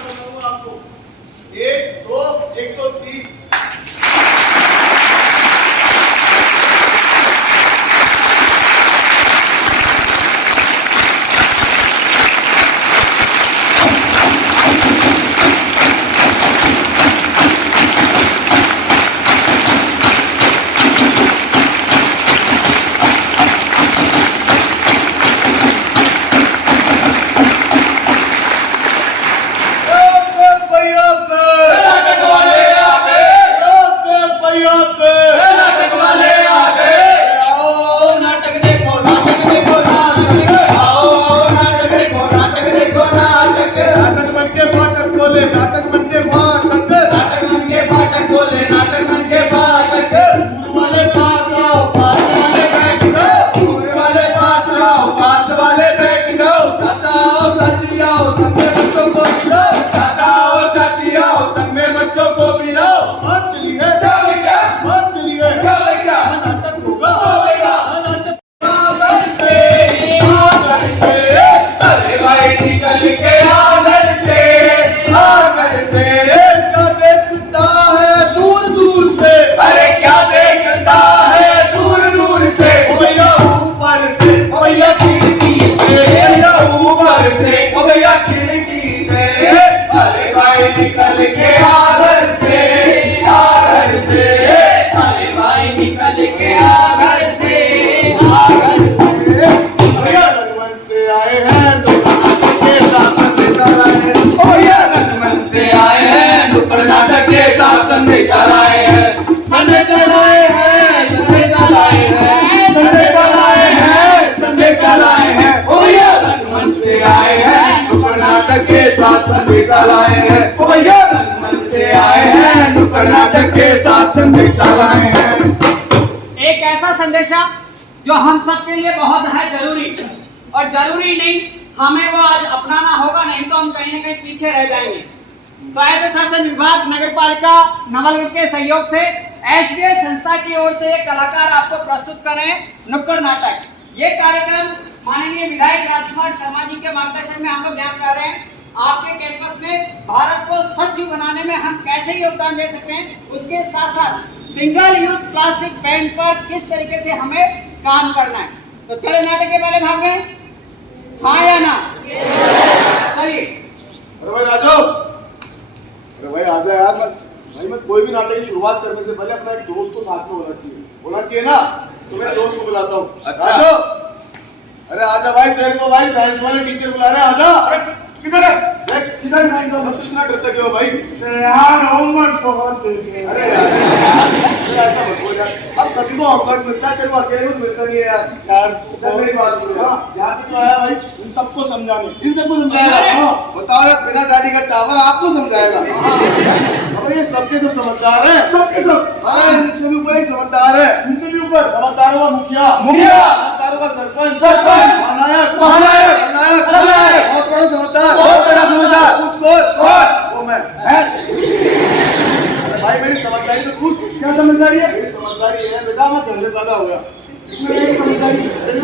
बताऊंगा आपको। एक दो तीन। निकल के आगर से अरे भाई निकल के आगर से भैया लगन से आए हैं नुक्कड़ नाटक के साथ संदेशा लाए हैं। भैया लगन से आए हैं नुक्कड़ नाटक के साथ संदेशा लाए हैं। संदेशा लाए हैं संदेशा लाए हैं संदेशा लाए हैं संदेशा लाए हैं। भैया लगन से आए हैं नुक्कड़ नाटक के साथ संदेशा लाए हैं। भैया लगन से आए हैं नुक्कड़ नाटक के साथ संदेशा लाए हैं। एक ऐसा संदेशा जो हम सबके लिए बहुत है जरूरी, और जरूरी नहीं हमें वो आज अपनाना होगा, नहीं तो हम कहीं न कहीं पीछे रह जाएंगे। स्वायत्त शासन विभाग नगर पालिका नवलगढ़ के सहयोग से एसडीएस संस्था की ओर से एक कलाकार आपको प्रस्तुत कर रहे हैं नुक्कड़ नाटक। ये कार्यक्रम माननीय विधायक राजकुमार शर्मा जी के मार्गदर्शन में हम लोग यहाँ कर रहे हैं। आपके कैंपस में भारत को स्वच्छ बनाने में हम कैसे योगदान दे सकते हैं, उसके साथ साथ सिंगल यूज प्लास्टिक बैन पर किस तरीके से हमें काम करना है। तो चले नाटक के पहले भाग में, हाँ या ना? चलिए। अरे भाई राजू, अरे भाई आजा यार। मत कोई भी नाटक की शुरुआत करने से पहले अपना एक दोस्त तो साथ में होना चाहिए ना। तो मैं दोस्त को बुलाता हूँ। अच्छा। अरे आजा भाई, तेरे को भाई साइंस वाले टीचर बुला रहे हैं। आजा। किधर है? किधर साइंस वाला? कितना डरता क्यों भाई? यार होमवर्क बहुत दे दिया। अरे यार ऐसा मत बोल यार। अब सभी को होमवर्क मिलता है, तेरे को अकेले को मिलता नहीं है यार। चल मेरी बात सुन। यहाँ पे तो आया भाई इन सबको समझाने। इन सबको समझाएगा? बताओ यार, बिना गाड़ी का टावर आपको समझाएगा? अब ये सबके सब समझदार है। सबके सब। अरे इनसे भी ऊपर एक समझदार है। इनके भी ऊपर समझदारों का मुखिया, समझदारों का सरपंच, महानायक, बहुत बड़ा समझदार, वो मैं। भाई मेरी समझदारी तो खुद। क्या समझदारी है? मेरी समझदारी है बेटा, मैं घर से पैदा हो गया।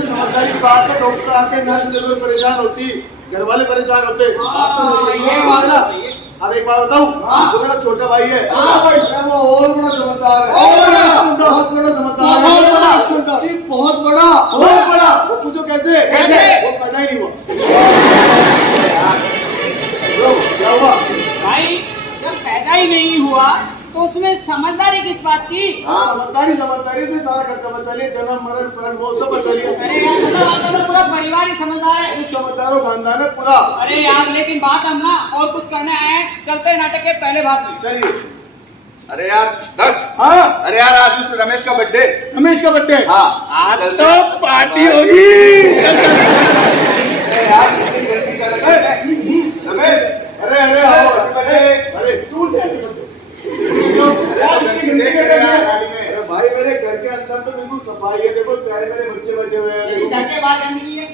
समझदारी की बात है। डॉक्टर आते नर्स जरूर परेशान होती, घर वाले परेशान होते। ये बात ना। अब एक बात बताऊं, जो मेरा छोटा भाई है वो और बड़ा समझदार है। बहुत बड़ा समझदार है। बहुत बड़ा। वो पूछो कैसे? वो पैदा ही नहीं हुआ। क्या हुआ भाई जब पैदा ही नहीं हुआ तो उसमें समझदारी किस बात की? समझदारी उसमें सारा खर्चा बचा लिया, जन्म मरण प्रण वो सब बचा लिया। अरे यार मतलब आपका तो पूरा परिवार ही समझदार है। इस समझदारों खानदान है पूरा। अरे यार लेकिन बात हम ना और कुछ करने आए हैं। चलते हैं नाटक के पहले भाग में। चलिए। अरे यार दक्ष, हाँ अरे यार आज उस रमेश का बर्थडे। रमेश का बर्थडे। हाँ आज तो पार्टी होगी। रमेश अरे आओ। अरे दूर से अरे भाई मेरे घर के अंदर तो बिल्कुल सफाई है। देखो प्यारे प्यारे बच्चे बैठे हुए हैं। लेकिन घर के बाहर गंदगी है।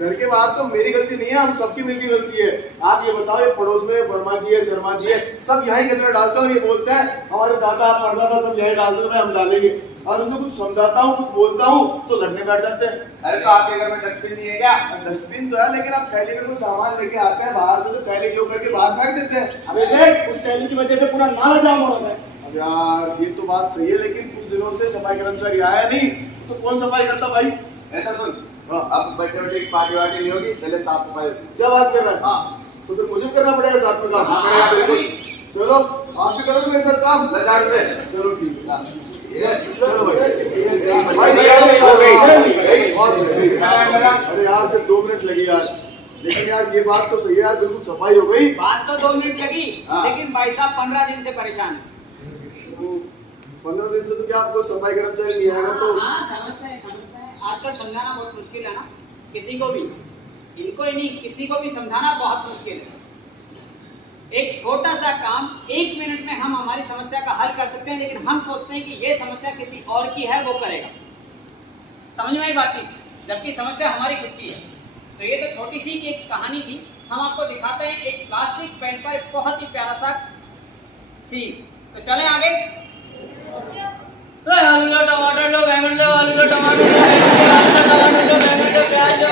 घर के बाहर तो मेरी गलती नहीं है, हम सबकी मिलकर गलती है। आप ये बताओ, ये पड़ोस में वर्मा जी है, शर्मा जी है, सब यहाँ कचरा डालते हैं और ये बोलते हैं हमारे दादा परदादा सब यही डालते थे, हम डालेंगे। और उनको कुछ समझाता हूँ, कुछ बोलता हूँ तो लड़ने बैठ जाते हैं। अरे तो आपके घर में डस्टबिन नहीं है क्या? डस्टबिन तो है, लेकिन आप थैली में कोई सामान लेके आते हैं बाहर से तो थैली जो करके बाहर फेंक देते हैं। अबे देख, उस थैली की वजह से पूरा नाला जाम हो रहा है। अब यार ये तो बात सही है, लेकिन कुछ दिनों से सफाई कर्मचारी आया नहीं तो कौन सफाई करता भाई? ऐसा सुन, हाँ। अब बर्थडे की पार्टी वार्टी नहीं होगी, पहले साफ सफाई होगी। क्या बात कर रहा है? हाँ। तो फिर मुझे करना पड़ेगा साथ में काम। हाँ, हाँ, बिल्कुल। चलो आप भी करोगे मेरे साथ काम? ले झाड़ू दे। चलो ठीक है। ये चलो भाई। भाई भाई ये हो गई। अरे यार सिर्फ 2 मिनट लगी यार, लेकिन यार ये बात तो सही है यार, बिल्कुल सफाई हो गई। बात तो 2 मिनट लगी, हाँ। लेकिन भाई साहब 15 दिन से परेशान है। 15 दिन से तो क्या आपको सफाई कर्मचारी नहीं आएगा तो? हाँ, समझते हैं। आजकल समझाना बहुत मुश्किल है ना, किसी को भी, इनको ही नहीं, किसी को भी समझाना बहुत मुश्किल है। एक छोटा सा काम 1 मिनट में हम हमारी समस्या का हल कर सकते हैं, लेकिन हम सोचते हैं कि ये समस्या किसी और की है, वो करेगा। समझ में आई बातचीत? जबकि समस्या हमारी खुद की है। तो ये तो छोटी सी एक कहानी थी, हम आपको दिखाते हैं एक प्लास्टिक पेन पर एक बहुत ही प्यारा सा सीन। तो चले आगे। आलू लो, टमाटर लो, बैंगन लो, आलू लो, टमाटर लो, टमाटर लो, बैंगन लो, प्याज लो,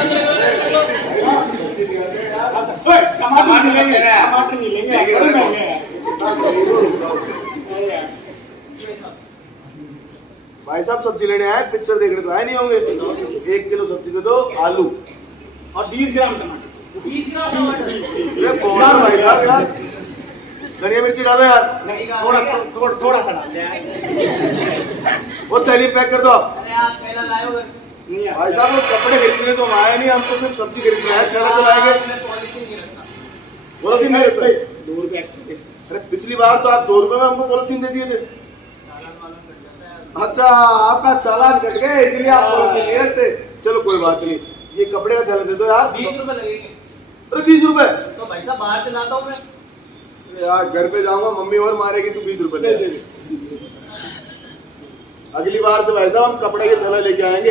ओए, टमाटर नहीं लेंगे, टमाटर नहीं लेंगे, बड़े महंगे हैं। भाई साहब सब्जी लेने आए, पिक्चर देखने तो आए नहीं होंगे। 1 किलो सब्जी दे दो, आलू और 20 ग्राम टमाटर। 20 ग्राम टमाटर। अरे बहुत है भाई साहब यार। धनिया मिर्ची डालो यार, थोड़ा सा डाल दे यार। वो थैली पैक कर दो आप। अरे आप थैला लाओ घर से। नहीं यार। भाई साहब लोग कपड़े खरीदने तो हम आए नहीं, हम तो सिर्फ सब्जी खरीदने आए। थैला तो लाएंगे? मैं पॉलिथीन नहीं रखता। पॉलिथीन नहीं रखते? 2 रुपए एक्स्ट्रा। अरे पिछली बार तो आप 2 रुपए में हमको पॉलिथीन दे दिए थे। अच्छा आपका चालान कट गया इसलिए आप पॉलिथीन नहीं रखते। चलो कोई बात नहीं, ये कपड़े का थैला दे दो यार। 20 रुपए लगेंगे। अरे 20 रुपए? तो भाई साहब बाहर से लाता हूँ मैं। यार घर पे जाऊंगा मम्मी और मारेगी, तू 20 रुपए दे दे। अगली बार से भाई साहब हम कपड़े के थैला लेके आएंगे।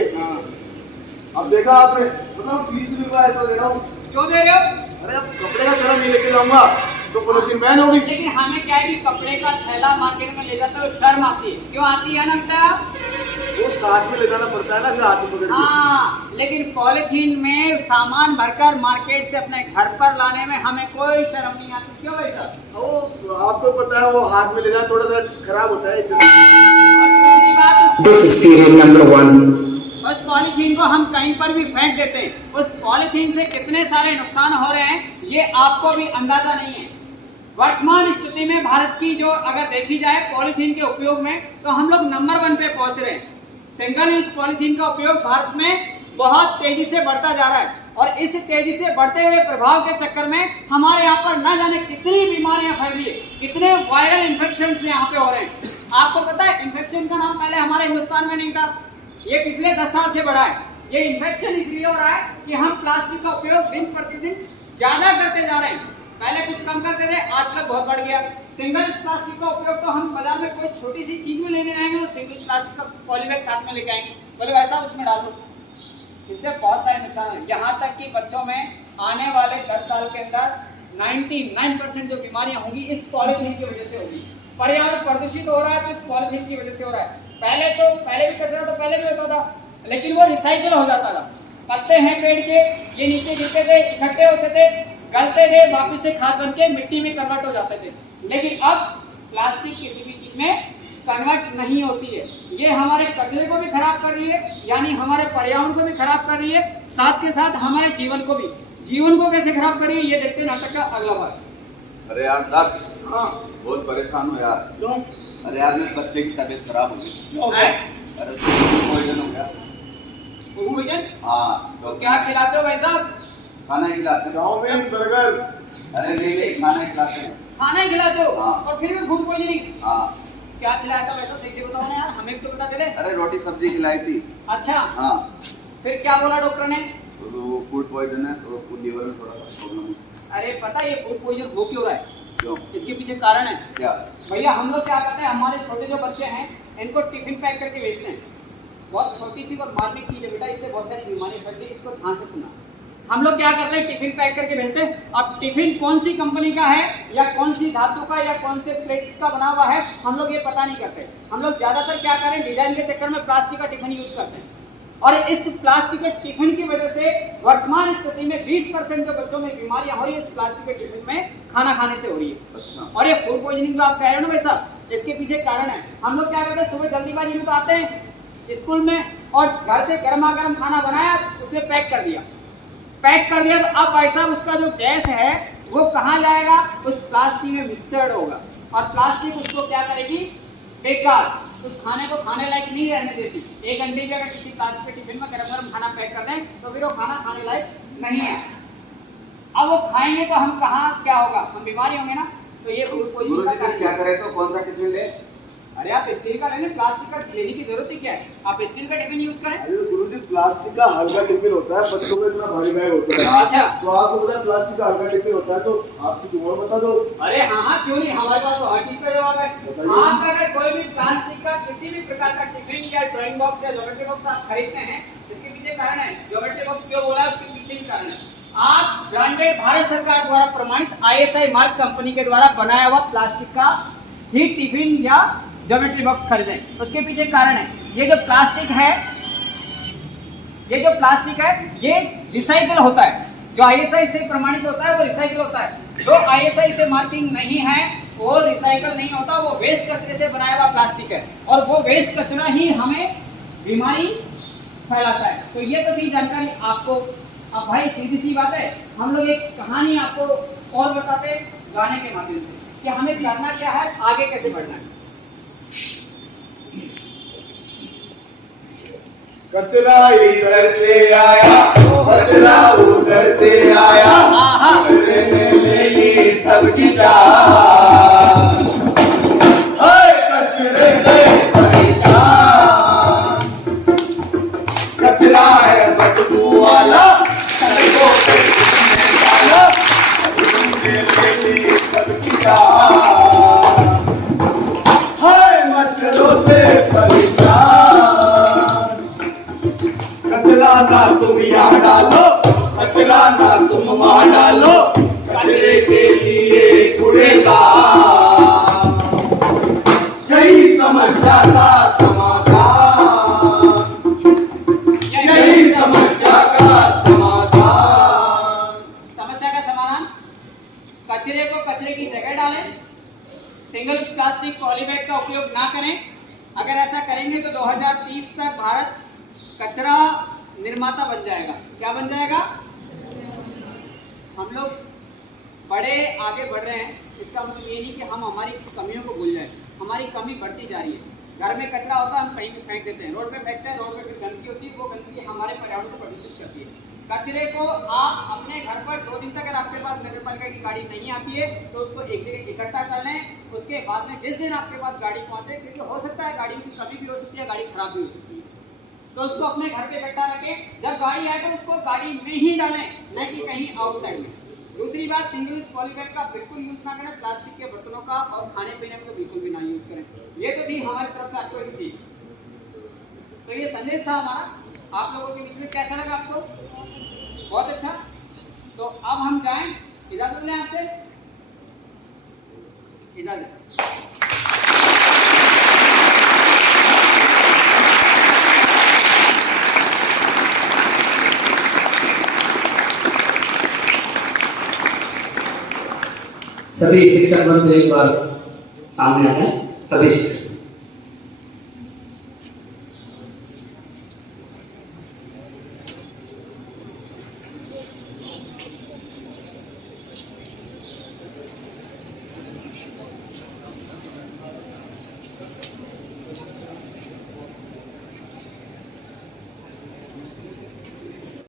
अब देखा आपने, मतलब 20 रुपए ऐसा दे रहा हूँ। क्यों दे रहे हो? अरे अब कपड़े का थैला नहीं लेके जाऊंगा तो पॉलिथीन बैन होगी। लेकिन हमें क्या है कि कपड़े का थैला मार्केट में ले जाते हो शर्म आती है। क्यों आती है ना बेटा? वो साथ में ले जाना पड़ता है ना, फिर हाथ में पकड़ के। हाँ, लेकिन पॉलिथीन में सामान भरकर मार्केट से अपने घर पर लाने में हमें कोई शर्म नहीं आती। क्यों भाई साहब? ओ, आपको पता है वो हाथ में ले जाना थोड़ा सा खराब होता है। और दूसरी बात, This is serial number 1. उस पॉलीथीन को हम कहीं पर भी फेंक देते हैं। उस पॉलीथीन से कितने सारे नुकसान हो रहे हैं ये आपको भी अंदाजा नहीं है। वर्तमान स्थिति में भारत की जो अगर देखी जाए पॉलीथीन के उपयोग में, तो हम लोग नंबर 1 पे पहुंच रहे हैं। सिंगल यूज पॉलीथीन का उपयोग भारत में बहुत तेजी से बढ़ता जा रहा है, और इस तेजी से बढ़ते हुए प्रभाव के चक्कर में हमारे यहाँ पर न जाने कितनी बीमारियां फैल रही है, कितने वायरल इन्फेक्शन यहाँ पे हो रहे हैं। आपको पता है इन्फेक्शन का नाम पहले हमारे हिंदुस्तान में नहीं था, ये पिछले 10 साल से बढ़ा है। ये इन्फेक्शन इसलिए हो रहा है कि हम प्लास्टिक का उपयोग दिन प्रतिदिन ज्यादा करते जा रहे हैं। पहले कुछ कम करते थे, आजकल बहुत बढ़ गया। सिंगल प्लास्टिक का उपयोग तो हम बाजार में कोई छोटी सी चीज भी लेने आएंगे तो सिंगल प्लास्टिक का पॉलीबैग साथ में लेके आएंगे, बोले भाई साहब उसमें डाल दो। इससे बहुत सारे नुकसान है। यहाँ तक कि बच्चों में आने वाले 10 साल के अंदर 99% जो बीमारियां होंगी इस पॉलीथीन की वजह से होगी। पर्यावरण प्रदूषित हो रहा है तो इस पॉलीथीन की वजह से हो रहा है। पहले भी कचरा तो पहले भी होता था, लेकिन वो रिसाइकिल हो जाता था। पत्ते हैं पेड़ के, ये नीचे गिरते थे, इकट्ठे होते थे, गलते थे, वापस से खाद बन के मिट्टी में कन्वर्ट हो जाते थे। लेकिन अब प्लास्टिक किसी भी चीज में कन्वर्ट नहीं होती है। ये हमारे कचरे को भी खराब कर रही है, यानी हमारे पर्यावरण को भी खराब कर रही है, साथ के साथ हमारे जीवन को भी। जीवन को कैसे खराब कर रही है ये देखते हैं नाटक का अगला भाग। अरे यार दक्ष, हाँ बहुत परेशान हूँ यार। क्यों? अरे यार मेरे बच्चे की तबीयत खराब हो गई। क्यों है? अरे पॉइजन हो गया। Food poison? हाँ तो क्या खिलाते हो भाई साहब? खाना ही खिलाते हैं। Chowmein burger. अरे नहीं खाना ही खिलाते हैं। खाना ही खिलाते हो? हाँ। और फिर भी फूड पॉइजनिंग? हाँ। क्या खिलाया था वैसा सही से बताओ ना यार, हमें भी तो पता चले। अरे रोटी सब्जी खिलाई थी। अच्छा, हाँ। फिर क्या बोला डॉक्टर ने? तो फूड पॉइजन है तो लीवर में थोड़ा प्रॉब्लम है। अरे पता है ये फूड पॉइजन हो क्यों रहा है? क्यों? इसके पीछे कारण है क्या? भैया। हम लोग क्या करते हैं, हमारे छोटे जो बच्चे हैं इनको टिफिन पैक करके भेजते हैं। बहुत छोटी सी और मार्मिक चीज है बेटा, इससे बहुत सारी बीमारियां फैलती है। इसको ध्यान से सुना। हम लोग क्या करते हैं, टिफिन पैक करके भेजते हैं। अब टिफिन कौन सी कंपनी का है या कौन सी धातु का या कौन से प्लेट्स का बना हुआ है, हम लोग ये पता नहीं करते। हम लोग ज़्यादातर क्या करें, डिजाइन के चक्कर में प्लास्टिक का टिफिन यूज करते हैं, और इस प्लास्टिक के टिफिन की वजह से वर्तमान स्थिति में 20% जो बच्चों में बीमारियां हो रही है, इस प्लास्टिक के टिफिन में खाना खाने से हो रही है। और ये फूड पॉइजनिंग जो आप कह रहे हो ना भाई साहब, इसके पीछे कारण है। हम लोग क्या करते हैं, सुबह जल्दीबाजी में तो आते हैं स्कूल में, और घर से गर्मा गर्म खाना बनाया, उसे पैक कर दिया, तो अब भाई साहब उसका जो गैस है वो कहाँ जाएगा, उस प्लास्टिक में मिक्सचर्ड होगा, और प्लास्टिक उसको क्या करेगी, बेकार, उस खाने को खाने लायक नहीं रहने देती। 1 घंटे भी अगर किसी प्लास्टिक के टिफिन में गरम गरम खाना पैक कर दें तो फिर वो खाना खाने लायक नहीं है। अब वो खाएंगे तो हम कहाँ क्या होगा, हम बीमारी होंगे ना। तो ये फूड पॉइजनिंग का कारण क्या करें, तो कौन सा टिफिन ले? अरे आप स्टील का लेने, प्लास्टिक का लेने की जरूरत ही क्या है, आप स्टील का टिफिन यूज करें। अरे गुरुजी, प्लास्टिक का हल्का टिफिन होता है, बच्चों में इतना भारी बैग होता है। अच्छा, तो आपको पता है प्लास्टिक का हल्का टिफिन होता है, तो आप कुछ और बता दो। अरे हाँ क्यों नहीं, हमारे पास तो हर चीज का जवाब है। आप अगर कोई भी प्लास्टिक का किसी भी प्रकार का टिफिन या ड्राइंग बॉक्स या ज्योमेट्री बॉक्स आप खरीदते हैं, इसके पीछे कारण है। ज्योमेट्री बॉक्स क्यों बोला, उसके पीछे भी कारण है। आप ब्रांडेड भारत सरकार द्वारा प्रमाणित ISI मार्क कंपनी के द्वारा बनाया हुआ प्लास्टिक का ही टिफिन या ज्योमेट्री बॉक्स खरीदें, उसके पीछे कारण है। ये जो प्लास्टिक है ये रिसाइकल होता है, जो ISI से प्रमाणित होता है वो रिसाइकल होता है। जो ISI से मार्किंग नहीं है वो रिसाइकल नहीं होता, वो वेस्ट कचरे से बनाया हुआ प्लास्टिक है, और वो वेस्ट कचरा ही हमें बीमारी फैलाता है। तो ये तो थी जानकारी आपको। अब भाई सीधी सी बात है, हम लोग एक कहानी आपको और बताते गाने के माध्यम से कि हमें करना क्या है, आगे कैसे बढ़ना है। कचरा इधर से आया, कचरा उधर से आया, कचरे ने ले ली सबकी जान, हाय कचरे से परेशान। कचरा है बदबू वाला, सड़कों पे घूमने वाला, कचरे ने ले ली सबकी जान, हाय मच्छरों से परेशान। कचरा ना तुम यहाँ डालो, कचरा ना तुम वहाँ डालो, कचरे के लिए कूड़ेदान, यही समस्या का समाधान, यही समस्या का समाधान। समस्या का समाधान, कचरे को कचरे की जगह डालें, सिंगल प्लास्टिक पॉलीबैग का उपयोग ना करें। अगर ऐसा करेंगे तो 2030 तक भारत कचरा निर्माता बन जाएगा। क्या बन जाएगा? हम लोग बड़े आगे बढ़ रहे हैं, इसका मतलब ये नहीं कि हम हमारी कमियों को भूल जाएं। हमारी कमी बढ़ती जा रही है। घर में कचरा होता है, हम कहीं भी फेंक देते हैं, रोड पे फेंकते हैं, रोड पे फिर गंदगी होती है, वो गंदगी हमारे पर्यावरण को प्रदूषित करती है। कचरे को आप अपने घर पर 2 दिन तक अगर आपके पास नगर पालिका की गाड़ी नहीं आती है तो उसको एक जगह इकट्ठा कर लें। उसके बाद में जिस दिन आपके पास गाड़ी पहुंचे, क्योंकि हो सकता है गाड़ी की कमी भी हो सकती है, गाड़ी खराब भी हो सकती है, तो उसको अपने घर पे इकट्ठा रखें। जब गाड़ी आए तो उसको गाड़ी में ही डालें, न कि कहीं आउटसाइड में। दूसरी बात, सिंगल यूज पॉलीबैग का बिल्कुल यूज ना करें, प्लास्टिक के बर्तनों का और खाने पीने में तो बिल्कुल भी ना यूज करें। ये तो भी हमारी तरफ से आपको एक सीख। तो ये संदेश था हमारा आप लोगों के बीच में। कैसा लगा आपको? बहुत अच्छा। तो अब हम जाएं, इजाजत लें आपसे, इजाजत। सभी शिक्षक बंधु एक बार सामने आए, सभी शिक्षक।